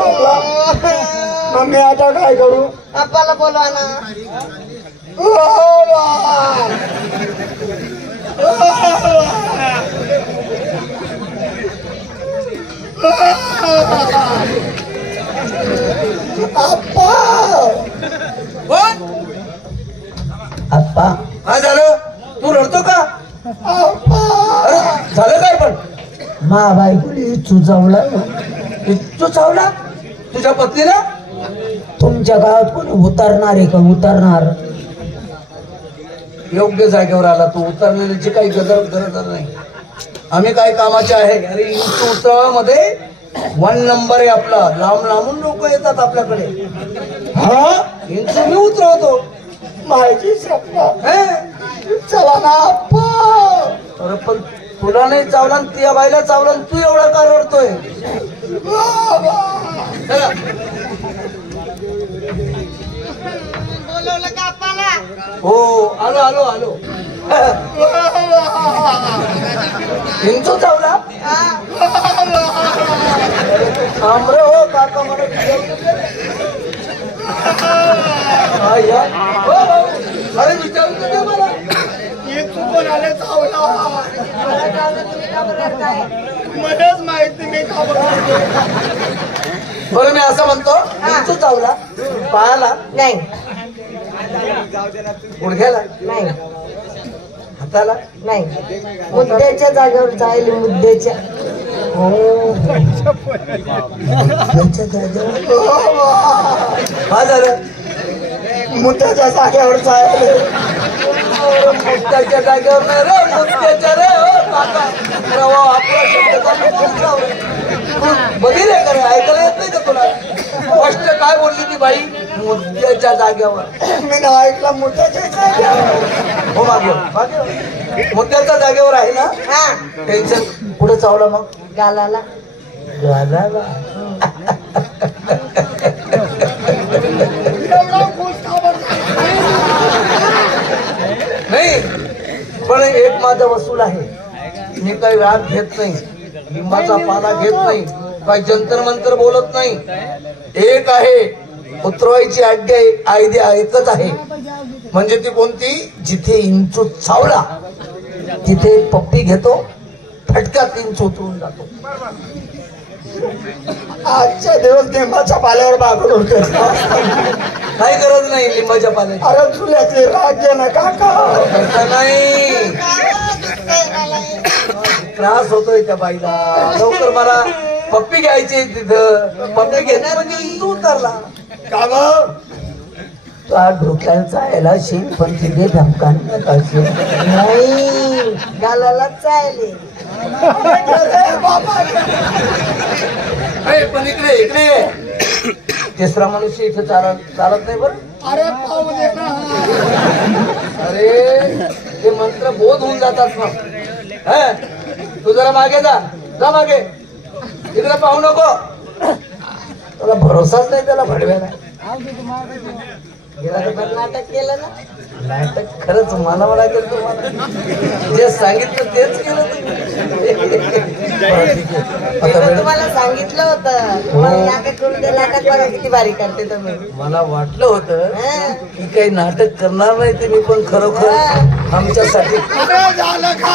संपला. मग मी आता काय करू? आप्पाला बोलवा ना. आप्पा काय झालं? तू रडतो का? अरे झालं काय? पण मा बायकोली चुचावला. तू चावला तुझ्या पत्नीला? तुमच्या गावात कोणी उतरणार आहे का? उतरणार? योग्य जागेवर आला तू. उतरलेल्याची काही गरज नाही. आम्ही काय कामाचे आहे? अरे इंचू मध्ये 1 नंबर आहे आपला. लांब लांबून लोक येतात आपल्याकडे. हा इंचू मी उतरवतो. माझी सपना. हे? चला ना आप्पा. अरे पण तुला नाही चावला आणि त्या बाईला चावला आणि तू एवढा का रडतोय? चला. बोलवलं का आप्पाला? हो आलो आलो आलो. इंचू चावला? थांब रे हो काका मला अरे विचारू दे मला. चुकून आले चावला. मलाच माहिती मी का बरं मी असं म्हणतो इंचू चावला पायाला? नाही गुडघ्याला? नाही हाताला? नाही. मुद्द्याच्या जागेवर जाईल. मुद्द्याच्या. काय झालं? मुद्द्याच्या जागेवर जायला. मुद्द्याच्या जागेवर नाही रे. मुद्द्याच्या रे हो काका. अरे वा, आपला शब्द चांगला बोलत राहू. बघितलं आहे का रे? ऐकायला येत नाही का तुला? स्पष्ट काय बोलली ती बाई? मुद्द्याच्या जागेवर. मी ना ऐकलं मुद्द्याच्या जागेवर. हो मागे मुद्द्याच्या जागेवर आहे ना? हा टेन्शन. पुढे चावला मग? गालाला. गालाला? नाही पण एक माझा वसूल आहे. मी काही राग घेत नाही. लिंबाचा पाला घेत नाही. काही जंतर मंतर बोलत नाही. एक आहे उतरवायची आयडिया एकच आहे. म्हणजे ती कोणती? जिथे इंचू चावला तिथे पप्पी घेतो. फटक्यात इंचू उतरून जातो. आजच्या दिवस लिंबाच्या पाल्यावर बागड होते. काही गरज नाही लिंबाच्या पाल्याची. अरे चुल्यातले राज्य ना काका. नाही त्रास होतोय त्या बाईला. लवकर मला पप्पी घ्यायची. तिथं पप्पी घेणार म्हणजे इंचू उतरला. का ग? डोक्याला जायला शेण पण तिथे धमकान नाही. गालाला चायले. पण इकडे इकडे तिसरा मनुष्य इथे चालत नाही बरं. अरे पाहू दे ना. अरे ते मंत्र बोध होऊन जातात मग. तू जरा मागे जा मागे. तिकडे पाहू नको. त्याला भरोसाच नाही त्याला भडव्याला. नाटक केलं ना. नाटक खरंच मला म्हणायचं तुम्हाला जे सांगितलं तेच केलं तुम्ही. तुम्हाला सांगितलं होतं. तुम्हाला नाटक करून ते नाटक बघा किती भारी करते तुम्ही. मला वाटलं होतं की काही नाटक करणार नाही ते मी. पण खरोखर आमच्यासाठी झालं का?